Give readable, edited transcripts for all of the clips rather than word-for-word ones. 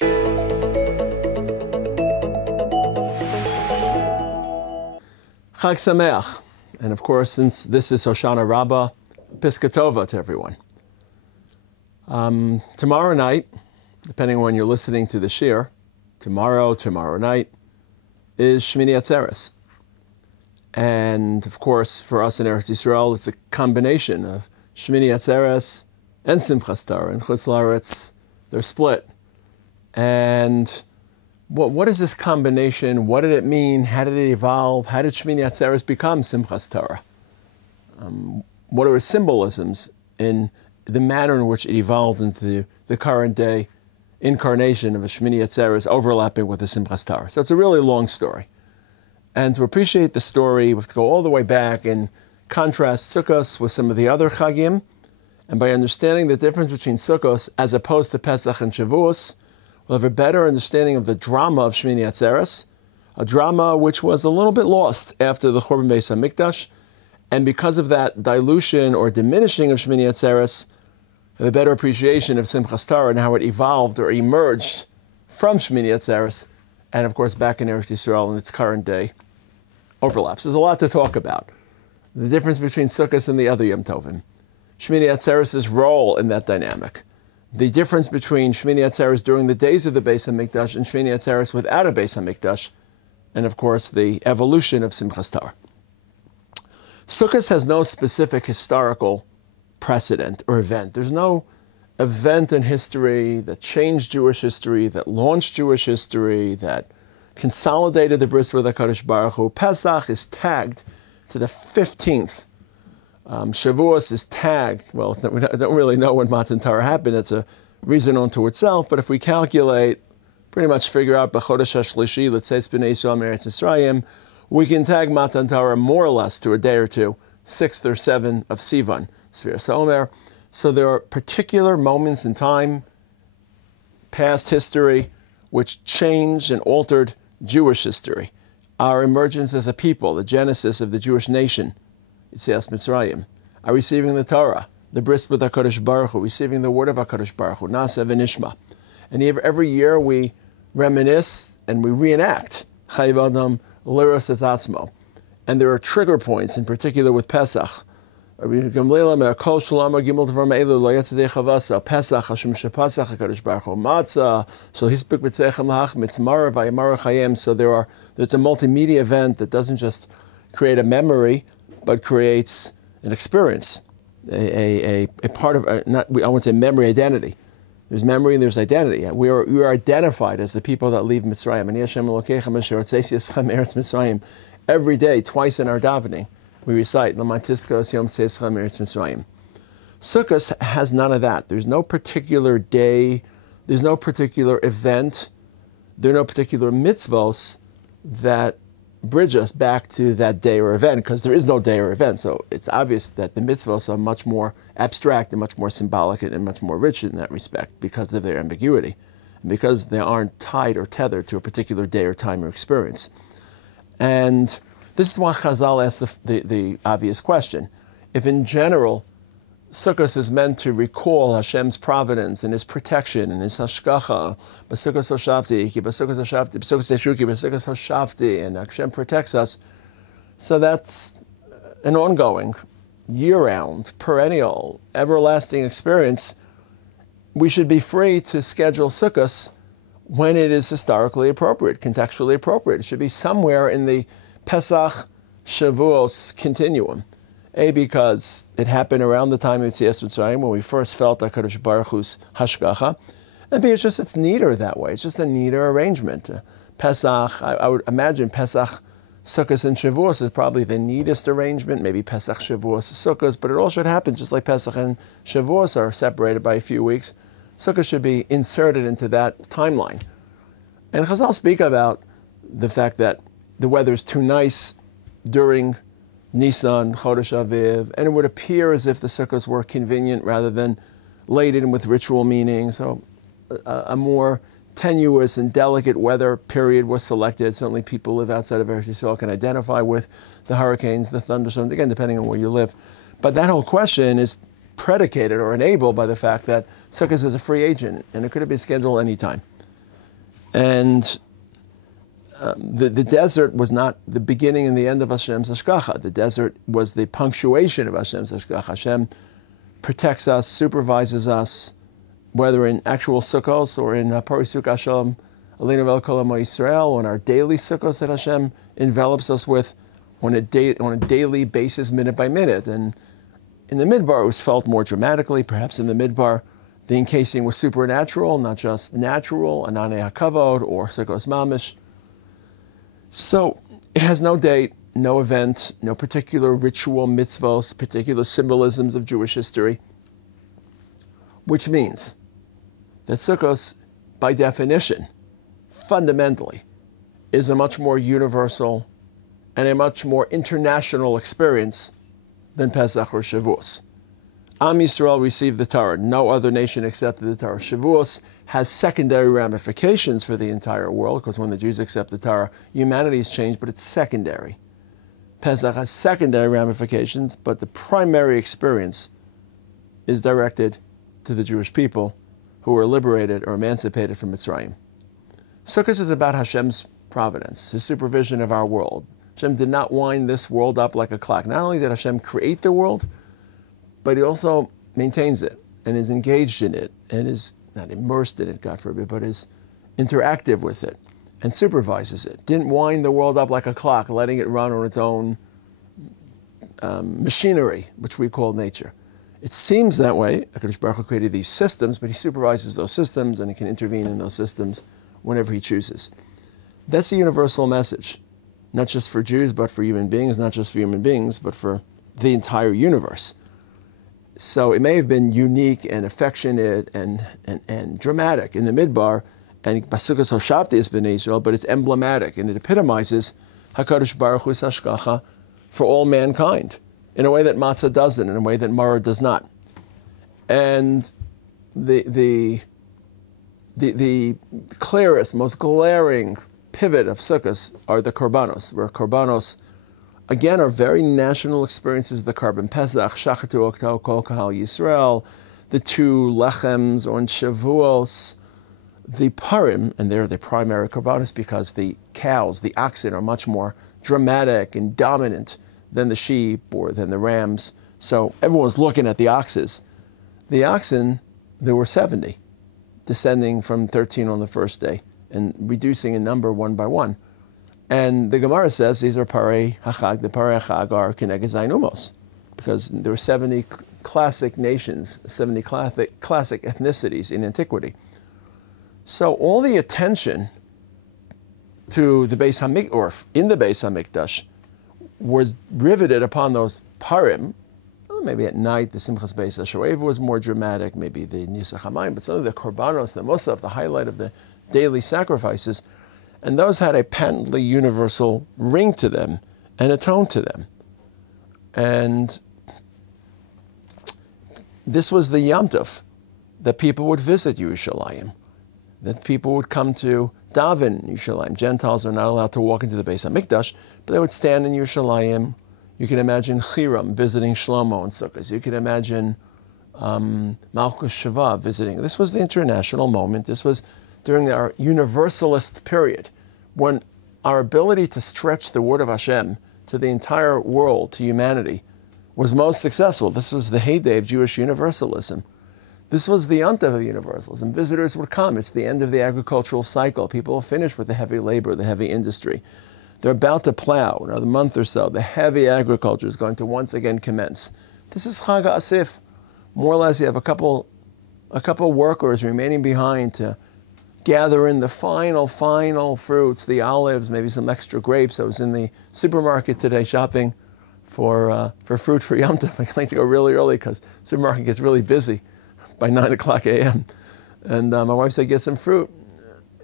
Chag Sameach. And of course, since this is Hoshana Rabbah, Piska Tova to everyone. Tomorrow night, depending on when you're listening to the shir, tomorrow night, is Shmini Atzeret. And of course, for us in Eretz Yisrael, it's a combination of Shmini Atzeret and Simchat Torah. In Chutz La'aretz, they're split. And what is this combination? What did it mean? How did it evolve? How did Shmini Atzeret become Simchat Torah? What are its symbolisms in the manner in which it evolved into the current day incarnation of a Shmini Atzeret overlapping with the Simchat Torah? So it's a really long story. And to appreciate the story, we have to go all the way back and contrast Sukkos with some of the other Chagim. And by understanding the difference between Sukkos as opposed to Pesach and Shavuos, we'll have a better understanding of the drama of Shmini Atzeret, a drama which was a little bit lost after the Churban Beis HaMikdash, and because of that dilution or diminishing of Shmini Atzeret, have a better appreciation of Simchat Torah and how it evolved or emerged from Shmini Atzeret, and of course back in Eretz Yisrael in its current day overlaps. There's a lot to talk about. The difference between Sukkot and the other Yom Tovim, Shmini Atzeret's role in that dynamic, the difference between Shmini Atzeret during the days of the Beis HaMikdash and Shmini Atzeret without a Beis HaMikdash, and of course the evolution of Simchat Torah. Sukkot has no specific historical precedent or event. There's no event in history that changed Jewish history, that launched Jewish history, that consolidated the bris with HaKadosh Baruch Hu. Pesach is tagged to the 15th. Shavuos is tagged, well, we don't really know when Matan Torah happened. It's a reason unto itself. But if we calculate, pretty much figure out B'chodesh HaShlishi, let's say it's B'nei Yisrael Eretz Yisrael, we can tag Matan Torah more or less to a day or two, 6th or 7th of Sivan, Sfiras HaOmer. So there are particular moments in time, past history, which changed and altered Jewish history. Our emergence as a people, the genesis of the Jewish nation, Yetzias Mitzrayim, are receiving the Torah, the bris with HaKadosh Baruch Hu, receiving the word of HaKadosh Baruch Hu, Na'aseh v'nishma. And every year we reminisce and we reenact Chayiv Adam Liros Es Atzmo. And there are trigger points, in particular with Pesach. Pesach, Hashem Shepasach, HaKadosh Baruch Hu, Matzah, so Hispik B'Tzeichem L'Hach, Mitzmar, Vayamar Chayim. So there's a multimedia event that doesn't just create a memory, but creates an experience, a part of, I won't say memory, identity. There's memory and there's identity. We are identified as the people that leave Mitzrayim. Ani Hashem Elokeichem asher hotzeichi eschem eretz Mitzrayim. Every day, twice in our davening, we recite L'mantiskos Yom Tzeichem eretz Mitzrayim. Sukkot has none of that. There's no particular day, there's no particular event, there are no particular mitzvos that bridge us back to that day or event, because there is no day or event. So it's obvious that the mitzvahs are much more abstract and much more symbolic and much more rich in that respect because of their ambiguity and because they aren't tied or tethered to a particular day or time or experience. And this is why Chazal asked the obvious question. If in general Sukkot is meant to recall Hashem's providence and His protection and His hashgacha, B'Sukkos Hoshavti, B'Sukkos Hoshavti, B'Sukkos Teshuki, B'Sukkos Hoshavti, and Hashem protects us. So that's an ongoing, year-round, perennial, everlasting experience. We should be free to schedule Sukkot when it is historically appropriate, contextually appropriate. It should be somewhere in the Pesach Shavuos continuum. A, because it happened around the time of Yetzias Mitzrayim when we first felt HaKadosh Baruch Hu's hashgacha. And B, it's neater that way. It's just a neater arrangement. Pesach, I would imagine Pesach, Sukkot, and Shavuos is probably the neatest arrangement. Maybe Pesach, Shavuos, Sukkot, but it all should happen just like Pesach and Shavuos are separated by a few weeks. Sukkot should be inserted into that timeline. And Chazal speak about the fact that the weather is too nice during Nisan, Chodesh Aviv, and it would appear as if the sukkahs were convenient rather than laden with ritual meaning. So a more tenuous and delicate weather period was selected. Certainly people who live outside of Eretz Yisrael can identify with the hurricanes, the thunderstorms, again, depending on where you live. But that whole question is predicated or enabled by the fact that Sukkot is a free agent, and it could have been scheduled any time. And the desert was not the beginning and the end of Hashem's hashgacha. The desert was the punctuation of Hashem's hashgacha. Hashem protects us, supervises us, whether in actual sukkos or in Pari Sukkah Shalom, Aleinu Vel Kol Amo Yisrael, on our daily sukkos that Hashem envelops us with on a daily basis, minute by minute. And in the Midbar, it was felt more dramatically. Perhaps in the Midbar, the encasing was supernatural, not just natural, Ananei HaKavod or Sukkos Mamish. So it has no date, no event, no particular ritual, mitzvos, particular symbolisms of Jewish history, which means that Sukkos, by definition, fundamentally, is a much more universal and a much more international experience than Pesach or Shavuos. Am Yisrael received the Torah. No other nation accepted the Torah. Shavuos has secondary ramifications for the entire world, because when the Jews accept the Torah, humanity is changed, but it's secondary. Pesach has secondary ramifications, but the primary experience is directed to the Jewish people who were liberated or emancipated from Mitzrayim. Sukkot is about Hashem's providence, His supervision of our world. Hashem did not wind this world up like a clock. Not only did Hashem create the world, but He also maintains it and is engaged in it and is not immersed in it, God forbid, but is interactive with it and supervises it. Didn't wind the world up like a clock, letting it run on its own machinery, which we call nature. It seems that way. HaKadosh Baruch Hu created these systems, but He supervises those systems and He can intervene in those systems whenever He chooses. That's a universal message, not just for Jews, but for human beings, not just for human beings, but for the entire universe. So it may have been unique and affectionate and dramatic in the Midbar, and Basukas Hoshavti is B'nai Yisrael, but it's emblematic and it epitomizes HaKadosh Baruch Hu's hashgacha for all mankind in a way that Matzah doesn't, in a way that Maror does not. And the clearest, most glaring pivot of Sukkot are the Korbanos, where Korbanos again are very national experiences. The Korban Pesach, Shachatu Okto Kol Kahal Yisrael, the two Lechems on Shavuos, the Purim, and they're the primary Korbanos because the cows, the oxen, are much more dramatic and dominant than the sheep or than the rams. So everyone's looking at the oxes. The oxen, there were 70, descending from 13 on the first day and reducing in number one by one. And the Gemara says these are parei hachag. The parei hachag are keneged zayin umos, because there were 70 classic nations, 70 classic ethnicities in antiquity. So all the attention to the Beis Hamikdash, or in the Beis Hamikdash, was riveted upon those parim. Maybe at night the Simchas Beis HaShoev was more dramatic. Maybe the Nisach HaMayim, but some of the korbanos, the musaf, the highlight of the daily sacrifices. And those had a patently universal ring to them and a tone to them. And this was the Yom Tov, that people would visit Yerushalayim, that people would come to daven in Yerushalayim. Gentiles are not allowed to walk into the Beis HaMikdash, but they would stand in Yerushalayim. You can imagine Chiram visiting Shlomo and Sukkot. You can imagine Malchus Shava visiting. This was the international moment. This was during our universalist period, when our ability to stretch the word of Hashem to the entire world, to humanity, was most successful. This was the heyday of Jewish universalism. This was the yontav of universalism. Visitors would come. It's the end of the agricultural cycle. People are finished with the heavy labor, the heavy industry. They're about to plow. Another month or so, the heavy agriculture is going to once again commence. This is Chag HaAsif. More or less, you have a couple workers remaining behind to gather in the final fruits, the olives, maybe some extra grapes. I was in the supermarket today shopping for fruit for Yom Tov. I like to go really early because the supermarket gets really busy by 9 o'clock a.m. And my wife said, get some fruit.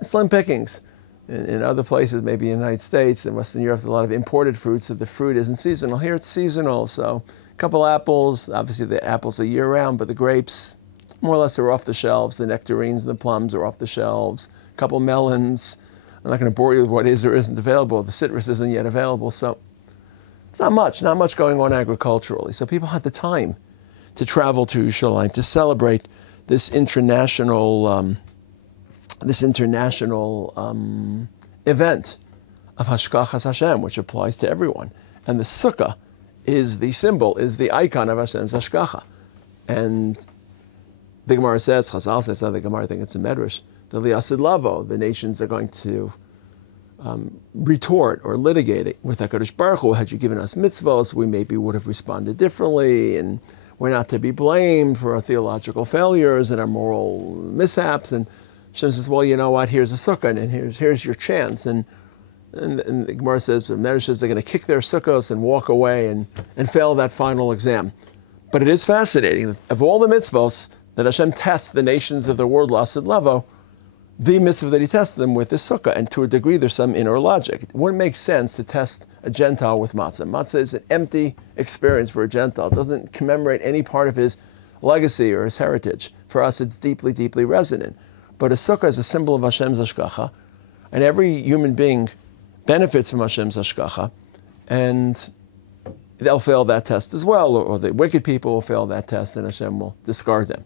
Slim pickings. In other places, maybe in the United States and Western Europe, a lot of imported fruits, so the fruit isn't seasonal. Here it's seasonal, so a couple apples. Obviously the apples are year-round, but the grapes, more or less, are off the shelves. The nectarines and the plums are off the shelves. A couple melons. I'm not going to bore you with what is or isn't available. The citrus isn't yet available, so it's not much going on agriculturally. So people had the time to travel to Yerushalayim to celebrate this international this international event of Hashkachas Hashem, which applies to everyone. And the sukkah is the symbol, is the icon of Hashem's Hashkacha. And the Gemara says, Chazal says, not the Gemara, I think it's a Medrash, the Liasid Lavo, the nations are going to retort or litigate it with HaKadosh Baruch Hu. Had you given us mitzvos, we maybe would have responded differently, and we're not to be blamed for our theological failures and our moral mishaps. And Hashem says, well, you know what, here's a sukkah, and here's your chance. And the Gemara says, the Medrash says they're going to kick their sukkahs and walk away and fail that final exam. But it is fascinating. Of all the mitzvos that Hashem tests the nations of the world, Lasid Lavo, the mitzvah that he tested them with is sukkah, and to a degree there's some inner logic. It wouldn't make sense to test a Gentile with matzah. Matzah is an empty experience for a Gentile. It doesn't commemorate any part of his legacy or his heritage. For us, it's deeply, deeply resonant. But a sukkah is a symbol of Hashem's hashkacha, and every human being benefits from Hashem's hashkacha, and they'll fail that test as well, or the wicked people will fail that test, and Hashem will discard them.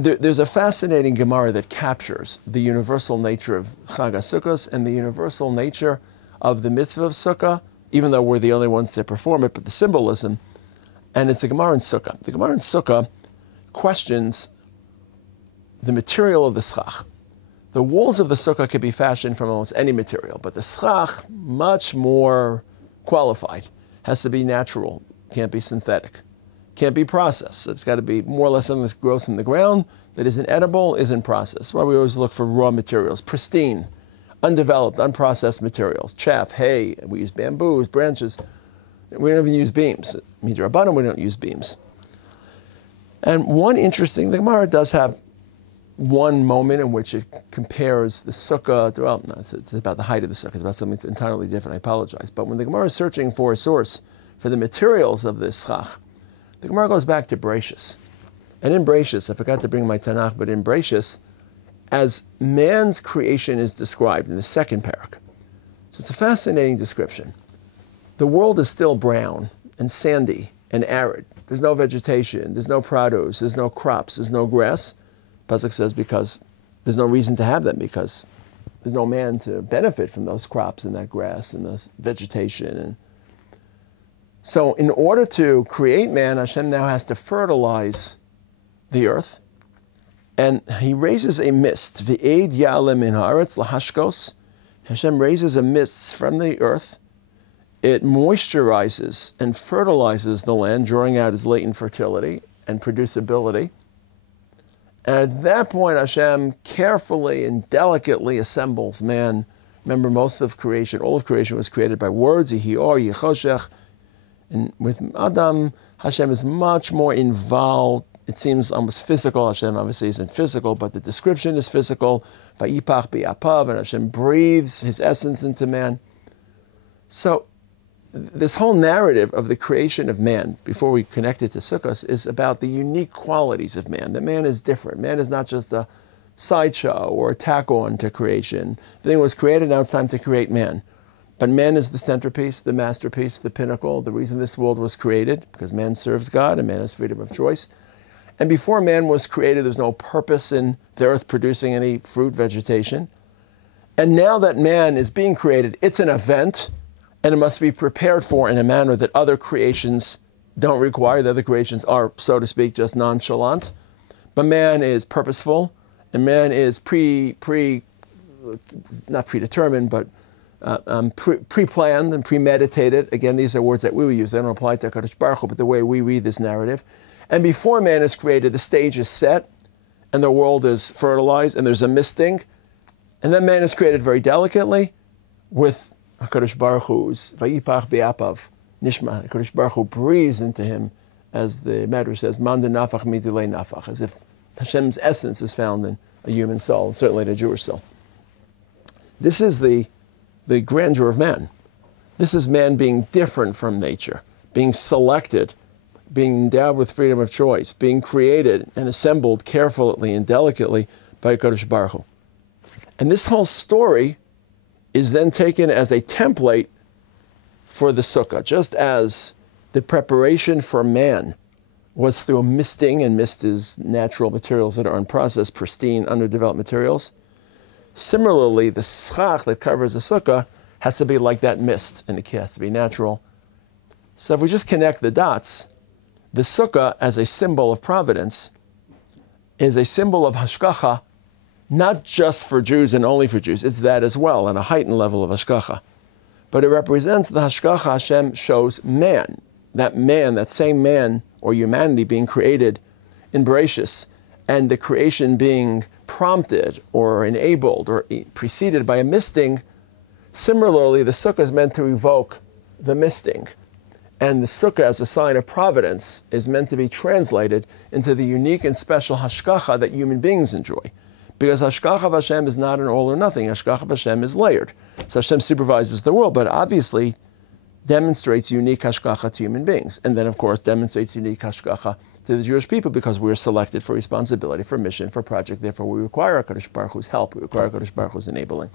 There's a fascinating Gemara that captures the universal nature of Chag HaSukkos and the universal nature of the mitzvah of Sukkah, even though we're the only ones to perform it, but the symbolism. And it's a Gemara in Sukkah. The Gemara in Sukkah questions the material of the schach. The walls of the Sukkah can be fashioned from almost any material, but the schach, much more qualified, has to be natural, can't be synthetic. Can't be processed. It's got to be more or less something that grows from the ground, that isn't edible, isn't processed. That's why we always look for raw materials, pristine, undeveloped, unprocessed materials, chaff, hay. We use bamboos, branches. We don't even use beams. Midrabanan, we don't use beams. And one interesting, the Gemara does have one moment in which it compares the sukkah, well, no, it's about the height of the sukkah. It's about something entirely different. I apologize. But when the Gemara is searching for a source for the materials of this schach, the Gemara goes back to Bereshis. And in Bereshis, I forgot to bring my Tanakh, but in Bereshis, as man's creation is described in the second parak. So it's a fascinating description. The world is still brown and sandy and arid. There's no vegetation, there's no produce, there's no crops, there's no grass. Pasuk says because there's no reason to have them, because there's no man to benefit from those crops and that grass and this vegetation. And so in order to create man, Hashem now has to fertilize the earth. And he raises a mist. V'ed ya'alem min haaretz lahashkos. Hashem raises a mist from the earth. It moisturizes and fertilizes the land, drawing out its latent fertility and producibility. And at that point, Hashem carefully and delicately assembles man. Remember, most of creation, all of creation was created by words, Yihi or, Yichoshech. And with Adam, Hashem is much more involved. It seems almost physical. Hashem obviously isn't physical, but the description is physical. Vayipach bi'apav, and Hashem breathes his essence into man. So this whole narrative of the creation of man, before we connect it to Sukkot, is about the unique qualities of man. That man is different. Man is not just a sideshow or a tack-on to creation. The thing was created, now it's time to create man. But man is the centerpiece, the masterpiece, the pinnacle, the reason this world was created, because man serves God and man has freedom of choice. And before man was created, there's no purpose in the earth producing any fruit, vegetation. And now that man is being created, it's an event, and it must be prepared for in a manner that other creations don't require. The other creations are, so to speak, just nonchalant. But man is purposeful, and man is not predetermined, but pre-planned and premeditated. Again, these are words that we will use. They don't apply to HaKadosh Baruch Hu, but the way we read this narrative. And before man is created, the stage is set, and the world is fertilized, and there's a misting. And then man is created very delicately with HaKadosh Baruch Hu's Vayipach Be'apav Nishma. HaKadosh Baruch Hu breathes into him, as the Medrash says, Man de nafach midilei nafach, as if Hashem's essence is found in a human soul, certainly in a Jewish soul. This is the grandeur of man. This is man being different from nature, being selected, being endowed with freedom of choice, being created and assembled carefully and delicately by HaKadosh Baruch Hu. And this whole story is then taken as a template for the sukkah, just as the preparation for man was through misting, and mist is natural materials that are unprocessed, pristine, underdeveloped materials. Similarly, the schach that covers the sukkah has to be like that mist, and it has to be natural. So if we just connect the dots, the sukkah as a symbol of providence is a symbol of hashgacha, not just for Jews and only for Jews. It's that as well, on a heightened level of hashgacha. But it represents the hashgacha Hashem shows man, that same man or humanity being created in Bereshis, and the creation being prompted or enabled or preceded by a misting. Similarly, the sukkah is meant to evoke the misting. And the sukkah, as a sign of providence, is meant to be translated into the unique and special hashgacha that human beings enjoy. Because hashgacha of Hashem is not an all or nothing. Hashgacha of Hashem is layered. So Hashem supervises the world, but obviously demonstrates unique hashgacha to human beings. And then, of course, demonstrates unique hashgacha to the Jewish people because we're selected for responsibility, for mission, for project. Therefore, we require HaKadosh Baruch Hu's help. We require HaKadosh Baruch Hu's enabling.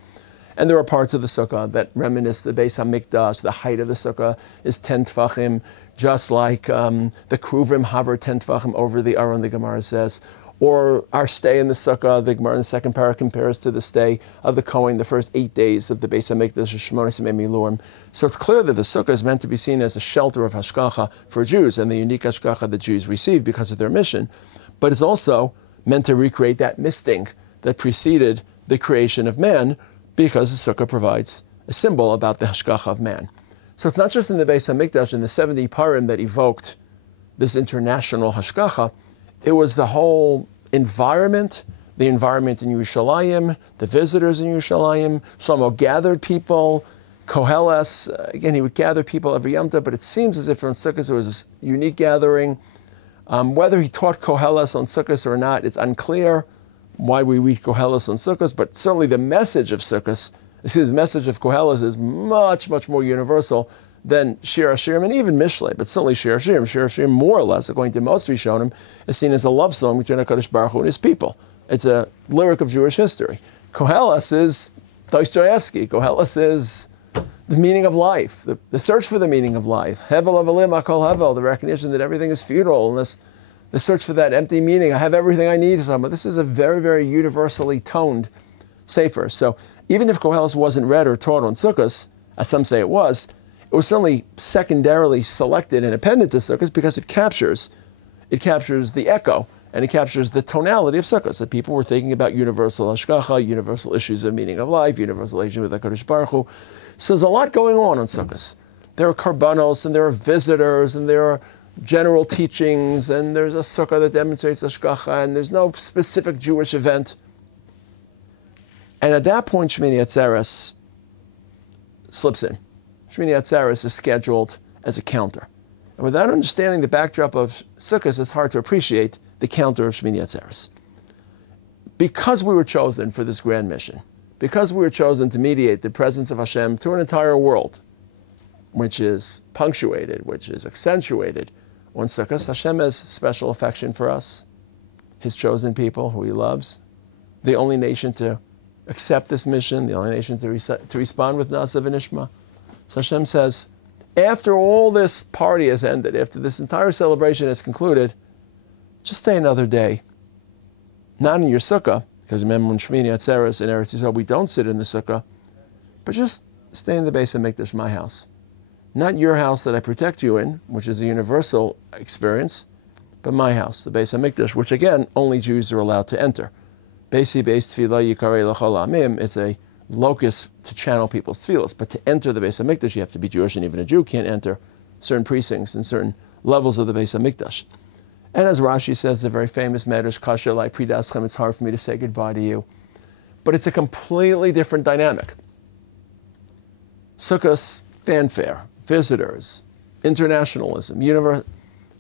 And there are parts of the sukkah that reminisce the Beis HaMikdash. The height of the sukkah is 10 tfachim, just like the Kruvim hover 10 tfachim over the Aron, the Gemara says. Or our stay in the sukkah, the Gemara in the second parah compares to the stay of the Kohen the first 8 days of the Beis HaMikdash, Shmonis Miluim. So it's clear that the sukkah is meant to be seen as a shelter of hashgacha for Jews and the unique hashgacha that Jews receive because of their mission. But it's also meant to recreate that misting that preceded the creation of man, because the sukkah provides a symbol about the hashgacha of man. So it's not just in the Beis HaMikdash, in the 70 parim that evoked this international hashgacha. It was the whole environment, the environment in Yerushalayim, the visitors in Yerushalayim. Shlomo gathered people, Koheles, again, he would gather people every Yom Tov, but it seems as if from Sukkot there was this unique gathering. Whether he taught Koheles on Sukkot or not, it's unclear why we read Koheles on Sukkot, but certainly the message of Sukkot, the message of Koheles is much, much more universal than Shir HaShirim and even Mishlei, but certainly Shir HaShirim. Shir HaShirim, more or less, according to most Rishonim, is seen as a love song between HaKadosh Baruch Hu and his people. It's a lyric of Jewish history. Koheles is Dostoevsky. Koheles is the meaning of life, the search for the meaning of life. Hevel Avelim Akol Hevel, the recognition that everything is futile, and the search for that empty meaning. I have everything I need. But this is a very, very universally toned sefer. So even if Koheles wasn't read or taught on Sukkot, as some say it was certainly secondarily selected and appended to Sukkot because it captures the echo and it captures the tonality of Sukkot. That people were thinking about universal hashgacha, universal issues of meaning of life, universal relation with HaKadosh Baruch Hu. So there's a lot going on Sukkot. There are karbanos and there are visitors and there are general teachings, and there's a sukkah that demonstrates hashgacha, and there's no specific Jewish event. And at that point, Shmini Atzeret slips in. Shmini Atzeret is scheduled as a counter. And without understanding the backdrop of Sukkot, it's hard to appreciate the counter of Shmini Atzeret. Because we were chosen for this grand mission, because we were chosen to mediate the presence of Hashem to an entire world, which is punctuated, which is accentuated on Sukkot, Hashem has special affection for us, His chosen people who He loves, the only nation to accept this mission, the only nation to respond with Nasa v'Nishma. So Hashem says, after all this party has ended, after this entire celebration has concluded, just stay another day. Not in your sukkah, because remember when Shmini Atzeret in Eretz Yisrael, we don't sit in the sukkah, but just stay in the Beis HaMikdash, my house. Not your house that I protect you in, which is a universal experience, but my house, the Beis HaMikdash, which again, only Jews are allowed to enter. Beis Tefillah Yikarei L'chol Amim, it's a locus to channel people's tefillas, but to enter the Beis HaMikdash, you have to be Jewish, and even a Jew can't enter certain precincts and certain levels of the Beis HaMikdash. And as Rashi says, the very famous Medrash, Kasher Lai Pridaschem, it's hard for me to say goodbye to you. But it's a completely different dynamic. Sukkot, fanfare, visitors, internationalism, Shmini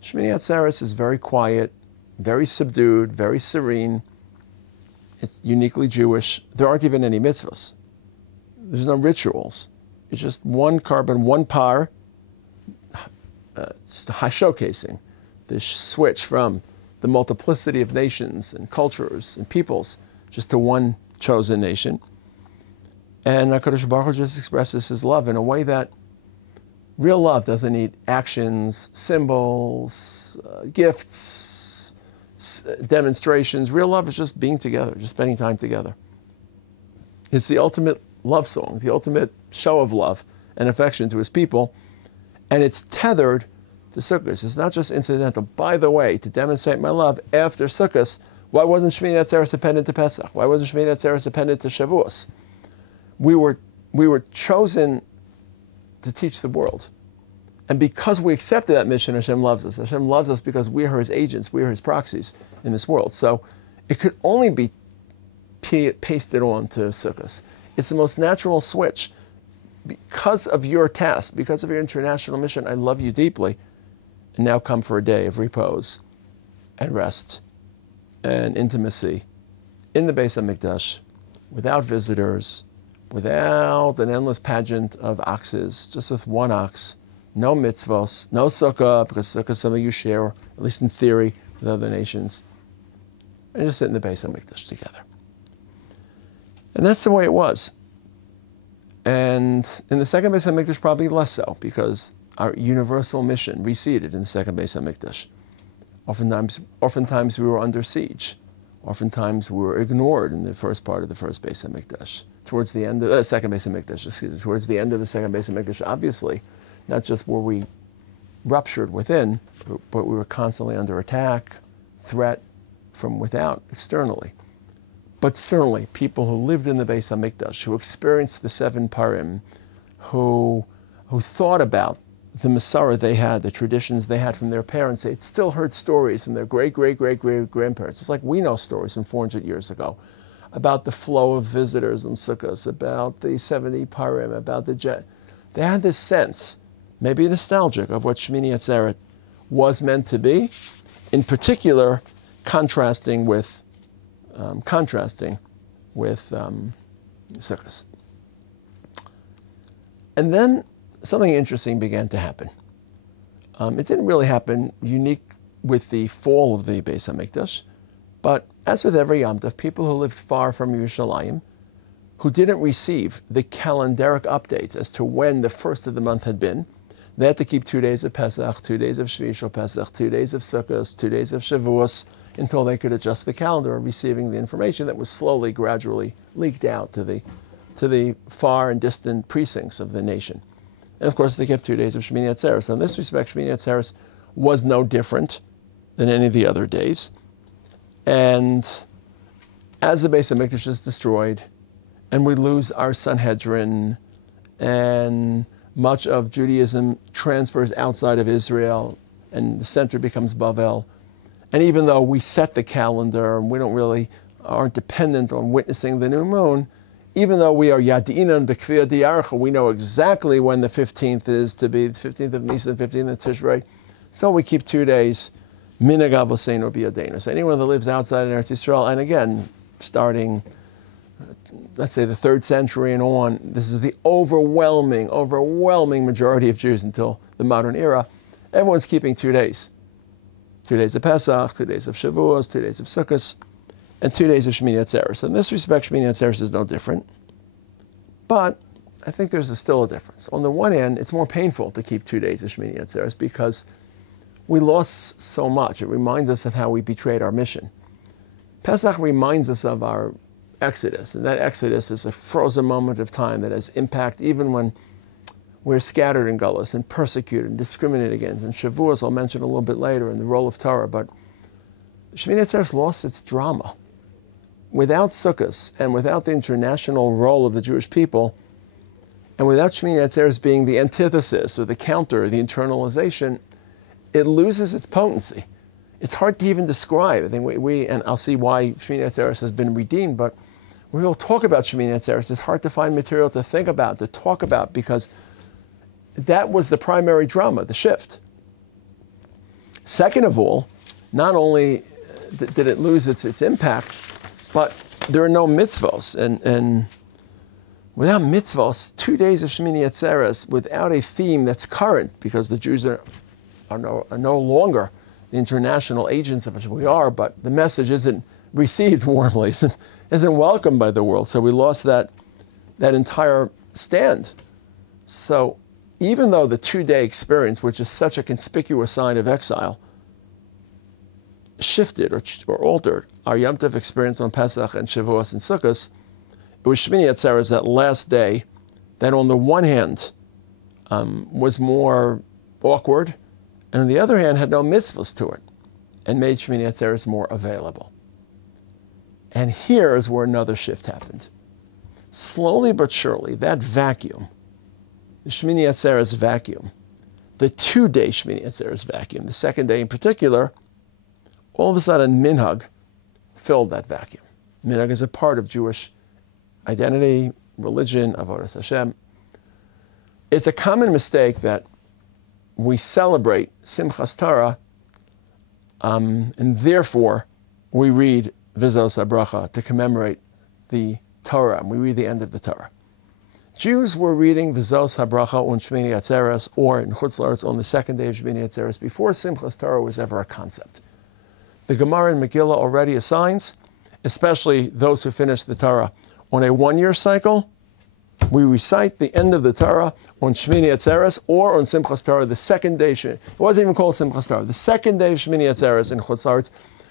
Atzeret is very quiet, very subdued, very serene. It's uniquely Jewish. There aren't even any mitzvahs. There's no rituals. It's just one carbon, one par, showcasing the switch from the multiplicity of nations and cultures and peoples just to one chosen nation. And HaKadosh Baruch Hu just expresses His love in a way that real love doesn't need actions, symbols, gifts, demonstrations. Real love is just being together, just spending time together. It's the ultimate love song, the ultimate show of love and affection to his people. And it's tethered to Sukkot. It's not just incidental. By the way, to demonstrate my love after Sukkot, why wasn't Shmini Atzeret dependent to Pesach? Why wasn't Shmini Atzeret dependent to Shavuos? We were chosen to teach the world. And because we accepted that mission, Hashem loves us. Hashem loves us because we are his agents, we are his proxies in this world. So it could only be pasted on to Sukkot. It's the most natural switch. Because of your task, because of your international mission, I love you deeply. And now come for a day of repose and rest and intimacy in the Beis HaMikdash, without visitors, without an endless pageant of oxes, just with one ox, no mitzvos, no sukkah, because sukkah is something you share, at least in theory, with other nations, and just sit in the Beis HaMikdash together. And that's the way it was. And in the second Beis HaMikdash, probably less so, because our universal mission receded in the second Beis HaMikdash. Oftentimes we were under siege. Oftentimes we were ignored in the first part of the first Beis HaMikdash. Towards the end of the second Beis HaMikdash, towards the end of the second Beis HaMikdash, obviously, not just were we ruptured within, but we were constantly under attack, threat from without, externally. But certainly, people who lived in the Beis HaMikdash, who experienced the 7 Parim, who thought about the Masorah they had, the traditions they had from their parents, they still heard stories from their great-great-great-great-grandparents. It's like we know stories from 400 years ago about the flow of visitors in Sukkot, about the 70 Parim, about the jet. They had this sense, maybe nostalgic, of what Shmini Atzeret was meant to be, in particular, contrasting with Sukkot. And then something interesting began to happen. It didn't really happen unique with the fall of the Beis HaMikdash, but as with every Yom Tov, people who lived far from Yerushalayim, who didn't receive the calendaric updates as to when the first of the month had been, they had to keep 2 days of Pesach, 2 days of Shvi Shel Pesach, 2 days of Sukkot, 2 days of Shavuos, until they could adjust the calendar of receiving the information that was slowly, gradually leaked out to the far and distant precincts of the nation. And of course, they kept 2 days of Shmini Atzeret. So in this respect, Shmini Atzeret was no different than any of the other days. And as the Beis HaMikdash is destroyed, and we lose our Sanhedrin, and much of Judaism transfers outside of Israel, and the center becomes Bavel. And even though we set the calendar, and we aren't dependent on witnessing the new moon, even though we are Yadinan B'Kviyah Diyarcha, we know exactly when the 15th is to be, the 15th of Nisan, 15th of Tishrei. So we keep 2 days, Minhag Avoseinu B'Yadeinu. So anyone that lives outside of Eretz Yisrael, and again, starting, let's say the 3rd century and on, this is the overwhelming majority of Jews until the modern era, everyone's keeping 2 days. 2 days of Pesach, 2 days of Shavuos, 2 days of Sukkot, and 2 days of Shmini Atzeret. So in this respect, Shmini Atzeret is no different. But I think there's still a difference. On the one hand, it's more painful to keep 2 days of Shmini Atzeret because we lost so much. It reminds us of how we betrayed our mission. Pesach reminds us of our exodus, and that exodus is a frozen moment of time that has impact even when we're scattered in Gullus and persecuted and discriminated against. And Shavuos, I'll mention a little bit later, in the role of Torah. But Shmini Atzeret lost its drama. Without Sukkot and without the international role of the Jewish people, and without Shmini Atzeret being the antithesis or the counter, the internalization, it loses its potency. It's hard to even describe. I think and I'll see why Shmini Atzeret has been redeemed, but when we'll talk about Shmini Atzeret, it's hard to find material to think about, to talk about, because that was the primary drama, the shift. Second of all, not only did it lose its impact, but there are no mitzvos. And without mitzvos, 2 days of Shmini Atzeret, without a theme that's current, because the Jews are no longer the international agents of which we are, but the message isn't received warmly, isn't welcomed by the world. So we lost that entire stand. So even though the 2-day experience, which is such a conspicuous sign of exile, shifted or altered our Yom Tov experience on Pesach and Shavuos and Sukkot, It was Shmini Atzeres, that last day, that on the one hand was more awkward, and on the other hand had no mitzvahs to it, and made Shmini Atzeres more available. And here is where another shift happened. Slowly but surely, that vacuum, the Shmini Atzeres vacuum, the 2-day Shmini Atzeres vacuum, the second day in particular, all of a sudden minhag filled that vacuum. Minhag is a part of Jewish identity, religion, avodas Hashem. It's a common mistake that we celebrate Simchas Torah, and therefore we read Vizos HaBracha to commemorate the Torah, and we read the end of the Torah. Jews were reading Vizos HaBracha on Shmini Atzeres, or in Chutz La'aretz on the second day of Shmini Atzeres, before Simchas Torah was ever a concept. The Gemara in Megillah already assigns, especially those who finish the Torah on a 1-year cycle, we recite the end of the Torah on Shmini Atzeres or on Simchas Torah, the second day. It wasn't even called Simchas Torah. The second day of Shmini Atzeres in Chutz La'aretz,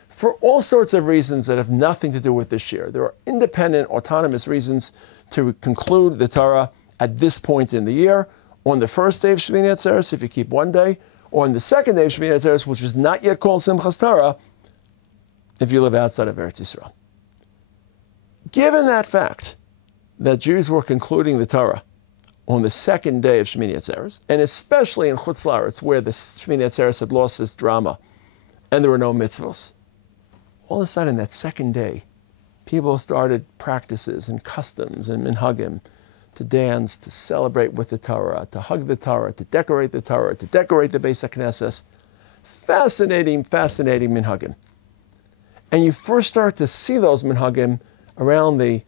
for all sorts of reasons that have nothing to do with this year. There are independent, autonomous reasons to conclude the Torah at this point in the year, on the first day of Shmini Atzeres, if you keep 1 day, or on the second day of Shmini Atzeres, which is not yet called Simchas Torah, if you live outside of Eretz Yisrael. Given that fact, that Jews were concluding the Torah on the second day of Shmini Atzeres, and especially in Chutz La'aretz, where the Shmini Atzeres had lost its drama, and there were no mitzvos, all of a sudden, that second day, people started practices and customs and minhagim to dance, to celebrate with the Torah, to hug the Torah, to decorate the Torah, to decorate the Beis HaKnesses. Fascinating, fascinating minhagim. And you first start to see those minhagim around the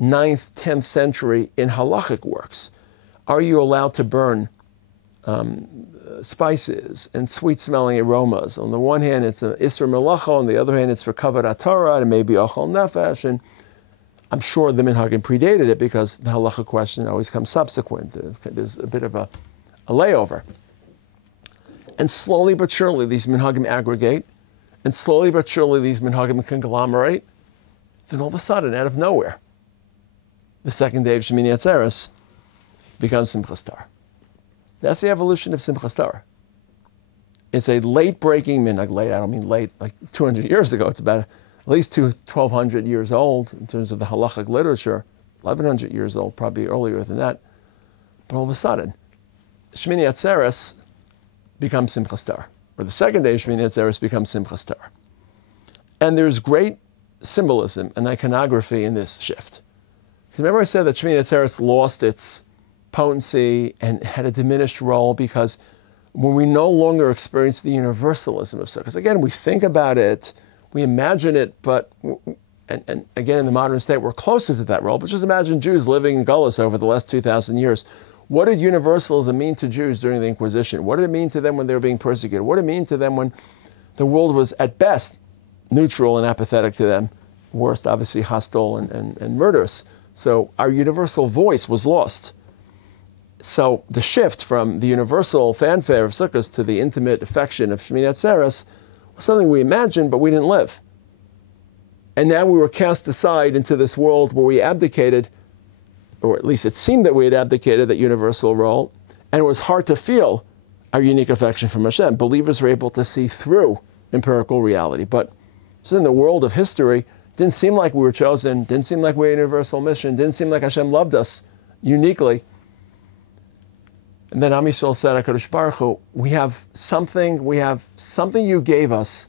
9th, 10th century in halachic works. Are you allowed to burn spices and sweet-smelling aromas? On the one hand, it's an Isra Melacha. On the other hand, it's for Kavod Torah, and maybe Ochel Nefesh. And I'm sure the minhagim predated it because the halacha question always comes subsequent. There's a bit of a layover. And slowly but surely, these minhagim aggregate, and slowly but surely, these minhagim conglomerate. Then all of a sudden, out of nowhere, the second day of Shmini Atzeres becomes Simchas Torah. That's the evolution of Simchas Torah. It's a late-breaking minhag. Late, I don't mean late, like 200 years ago. It's about at least 1,200 years old in terms of the halachic literature, 1,100 years old, probably earlier than that. But all of a sudden, Shmini Atzeres becomes Simchas Torah, or the second day of Shmini Atzeres becomes Simchas Torah. And there's great symbolism and iconography in this shift. Remember I said that Shmini Atzeres lost its potency and had a diminished role because when we no longer experience the universalism of Sukkot, again, we think about it, we imagine it, but, and again, in the modern state, we're closer to that role, but just imagine Jews living in Gullus over the last 2,000 years. What did universalism mean to Jews during the Inquisition? What did it mean to them when they were being persecuted? What did it mean to them when the world was, at best, neutral and apathetic to them? Worst, obviously, hostile and murderous. So our universal voice was lost. So the shift from the universal fanfare of Sukkot to the intimate affection of Shmini Atzeres was something we imagined, but we didn't live. And now we were cast aside into this world where we abdicated, or at least it seemed that we had abdicated that universal role, and it was hard to feel our unique affection from Hashem. Believers were able to see through empirical reality. But just in the world of history, it didn't seem like we were chosen, didn't seem like we had a universal mission, didn't seem like Hashem loved us uniquely. And then Am Yisrael said, HaKadosh Baruch Hu, we have something you gave us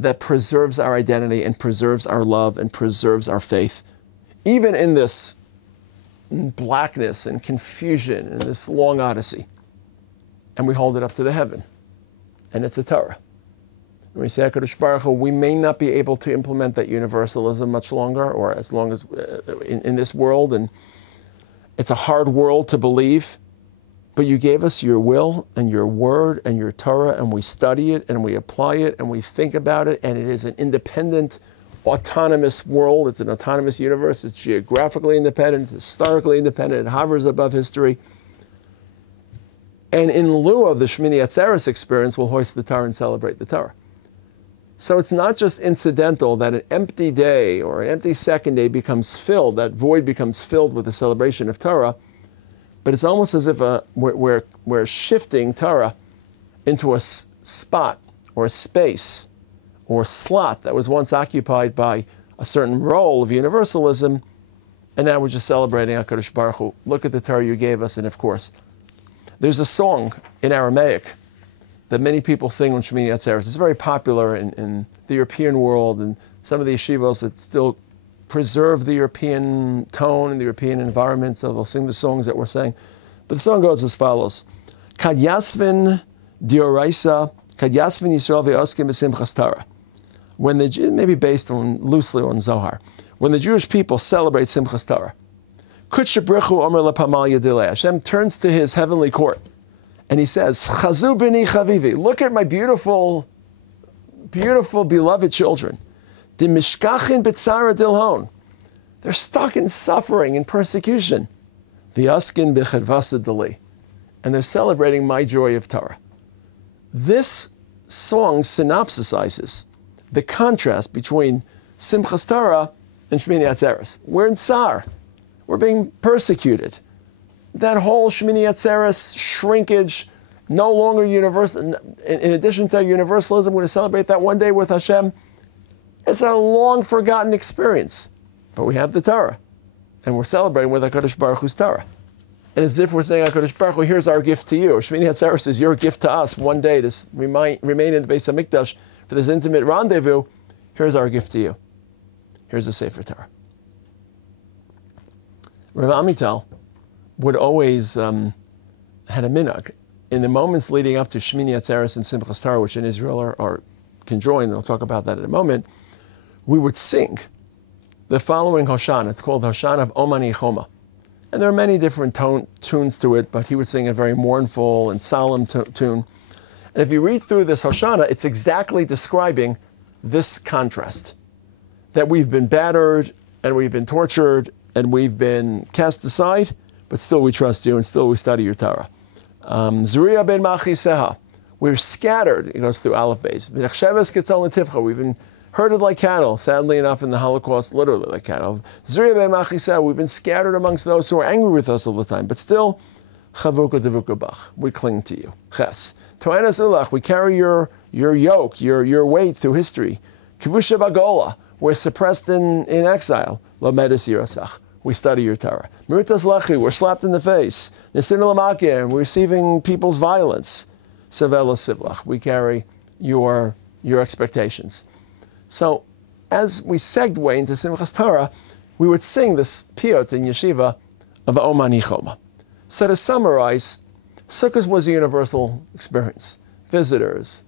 that preserves our identity and preserves our love and preserves our faith. Even in this blackness and confusion and this long odyssey. And we hold it up to the heaven. And it's a Torah. And we say, HaKadosh Baruch Hu, we may not be able to implement that universalism much longer, or as long as in this world, and it's a hard world to believe, but you gave us your will and your word and your Torah, and we study it and we apply it and we think about it, and it is an independent, autonomous world. It's an autonomous universe. It's geographically independent, it's historically independent, it hovers above history. And in lieu of the Shmini Atzeres experience, we'll hoist the Torah and celebrate the Torah. So it's not just incidental that an empty day or an empty second day becomes filled, that void becomes filled with the celebration of Torah, but it's almost as if we're shifting Torah into a spot or a space or a slot that was once occupied by a certain role of universalism, and now we're just celebrating HaKadosh Baruch Hu. Look at the Torah you gave us, and of course, there's a song in Aramaic that many people sing on Shmini Atzeret. It's very popular in the European world, and some of the yeshivos that still preserve the European tone and the European environment, so they'll sing the songs that we're saying. But the song goes as follows: Kad Yasvin Dioraisa, Kad Yasvin Yisrael ve'oskim b'simchas Torah. When the maybe based on loosely on Zohar, when the Jewish people celebrate Simchas Torah, Kutshabrichu Omer lePamal Yadilei, Hashem turns to His heavenly court, and He says, Chazu b'ni chavivi, look at my beautiful, beautiful, beloved children. The mishkachin b'tzara dilhon, they're stuck in suffering and persecution. V'yaskin b'chadvasa deli, and they're celebrating my joy of Torah. This song synopsisizes the contrast between Simchas Torah and Shmini Atzeret. We're in Tsar. We're being persecuted. That whole Shmini Atzeret shrinkage, no longer universal. In addition to universalism, we're going to celebrate that one day with Hashem. It's a long forgotten experience. But we have the Torah. And we're celebrating with HaKadosh Baruch Hu's Torah. And as if we're saying, HaKadosh Baruch Hu, here's our gift to you. Shmini Atzeret is your gift to us one day to remain in the Beis HaMikdash for this intimate rendezvous. Here's our gift to you. Here's a Sefer Torah. Rav Amital would always had a minhag. In the moments leading up to Shmini Atzeret and Simchas Torah, which in Israel are conjoined, and I'll talk about that in a moment, we would sing the following Hoshana. It's called Hoshana of Omani Choma. And there are many different tunes to it, but he would sing a very mournful and solemn tune. And if you read through this Hoshana, it's exactly describing this contrast. That we've been battered, and we've been tortured, and we've been cast aside, but still we trust you, and still we study your Torah. Zuriya ben Machiseha, we're scattered, it goes through Aleph Beis. We've been herded like cattle, sadly enough in the Holocaust, literally like cattle. Zuriya ben Machiseha, we've been scattered amongst those who are angry with us all the time, but still, Chavuka devuka bach, we cling to you. Ches. To'enas ilach, we carry your yoke, your weight through history. Kivusha bagola, we're suppressed in exile. Lamedes yirasach, we study your Torah. Miritas lachi, we're slapped in the face. Nisin lamakir, we're receiving people's violence. Savela sivlach, we carry your expectations. So, as we segue into Simchas Torah, we would sing this piyut in yeshiva of Omani Choma. So to summarize, Sukkot was a universal experience. Visitors,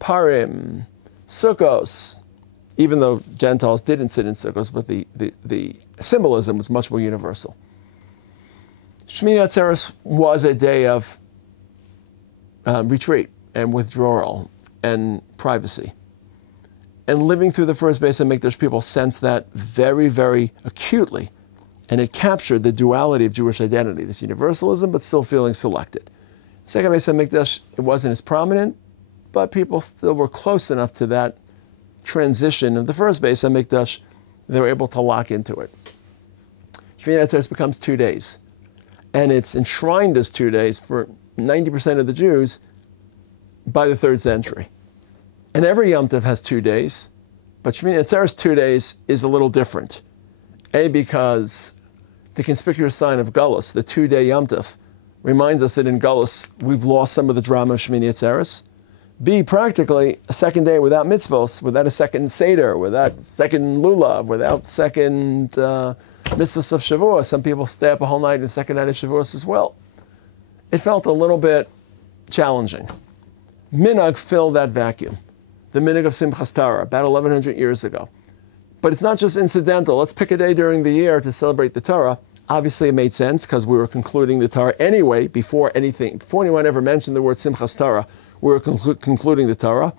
Parim, Sukkos, even though Gentiles didn't sit in Sukkos, but the symbolism was much more universal. Shmini Atzeret was a day of retreat and withdrawal and privacy. And living through the first Beis HaMikdash, people sensed that very, very acutely. And it captured the duality of Jewish identity, this universalism, but still feeling selected. Second Beis HaMikdash, it wasn't as prominent, but people still were close enough to that transition of the first Beis HaMikdash, they were able to lock into it. Shmini Atzeret becomes 2 days. And it's enshrined as 2 days for 90% of the Jews by the 3rd century. And every Yom Tov has 2 days, but Shmini Atzeret's 2 days is a little different. A, because the conspicuous sign of Galus, the 2-day Yom Tov, reminds us that in Galus we've lost some of the drama of Shmini Atzeret. B, practically a second day without mitzvos, without a second Seder, without second Lulav, without second mitzvahs of Shavuos. Some people stay up a whole night in the second night of Shavuos as well. It felt a little bit challenging. Minhag filled that vacuum. The minhag of Simchas Torah, about 1,100 years ago. But it's not just incidental. Let's pick a day during the year to celebrate the Torah. Obviously, it made sense because we were concluding the Torah anyway before anyone ever mentioned the word Simchas Torah. We were concluding the Torah.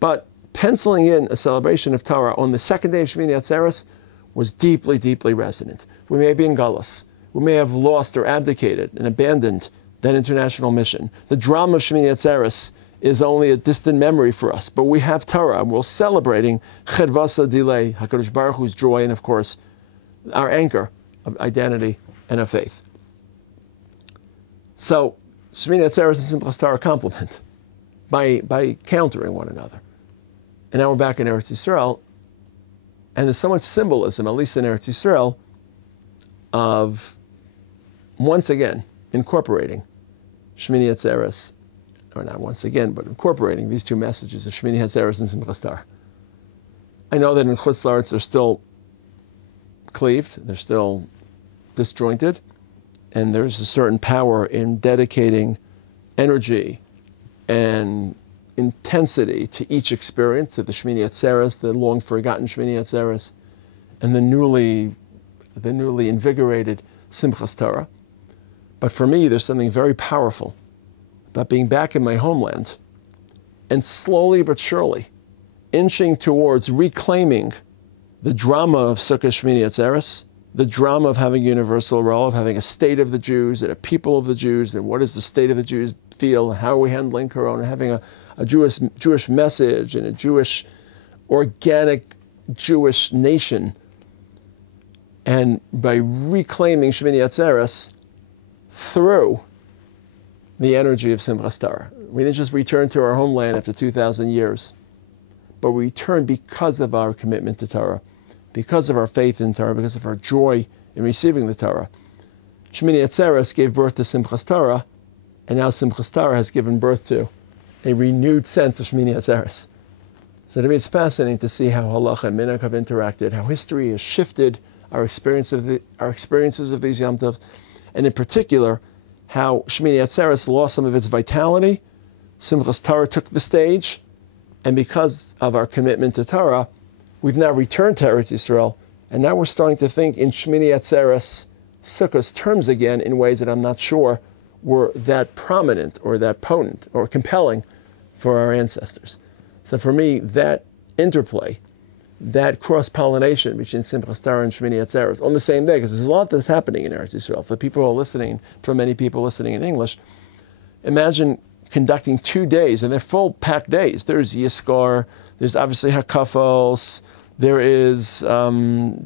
But penciling in a celebration of Torah on the second day of Shmini Atzeret was deeply, deeply resonant. We may be in Galus. We may have lost or abdicated and abandoned that international mission. The drama of Shmini Atzeret is only a distant memory for us. But we have Torah, and we're celebrating Chedvasa Dilei, HaKadosh Baruch Hu's joy, and of course, our anchor of identity and of faith. So, Shmini Atzeres and Simchas Torah complement by countering one another. And now we're back in Eretz Yisrael, and there's so much symbolism, at least in Eretz Yisrael, of once again incorporating Shmini Atzeres, or not once again, but incorporating these two messages of Shmini Atzeres and Simchas Torah. I know that in Chutz La'aretz they're still cleaved, they're still disjointed, and there's a certain power in dedicating energy and intensity to each experience, to the Shmini Atzeres, the long-forgotten Shmini Atzeres, and the newly invigorated Simchas Torah. But for me, there's something very powerful about being back in my homeland and slowly but surely inching towards reclaiming the drama of Sukkot Shmini Atzeres, the drama of having a universal role, of having a state of the Jews and a people of the Jews, and what does the state of the Jews feel, and how are we handling Corona, having a Jewish message and a Jewish, organic Jewish nation. And by reclaiming Shmini Atzeres through the energy of Simchas Torah. We didn't just return to our homeland after 2,000 years, but we returned because of our commitment to Torah, because of our faith in Torah, because of our joy in receiving the Torah. Shmini Atzeres gave birth to Simchas Torah, and now Simchas Torah has given birth to a renewed sense of Shmini Atzeres. So to me, it's fascinating to see how halacha and minhag have interacted, how history has shifted our experiences of these Yom Tovs, and in particular, how Shmini Atzeres lost some of its vitality. Simchas Torah took the stage, and because of our commitment to Torah, we've now returned to Eretz Yisrael, and now we're starting to think in Shmini Atzeres Sukkos terms again in ways that I'm not sure were that prominent or that potent or compelling for our ancestors. So for me, that interplay, that cross-pollination between Simchas Torah and Shmini Atzeres on the same day, because there's a lot that's happening in Eretz Yisrael. For people who are listening, for many people listening in English, imagine conducting 2 days, and they're full-packed days. There's Yizkor, there's obviously Hakafos, there is davening,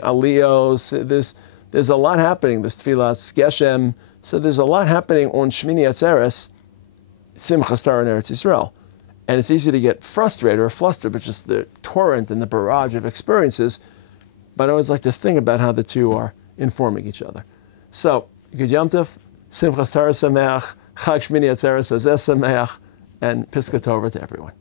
aliyos, there's a lot happening. There's Tfilas Geshem, so there's a lot happening on Shmini Atzeres, Simchas Torah in Eretz Yisrael. And it's easy to get frustrated or flustered with just the torrent and the barrage of experiences. But I always like to think about how the two are informing each other. So, Good Yom Tov, Simchas Torah Sameach, Chag Shmini Atzeres Hazeh Sameach, and Piska Tova to everyone.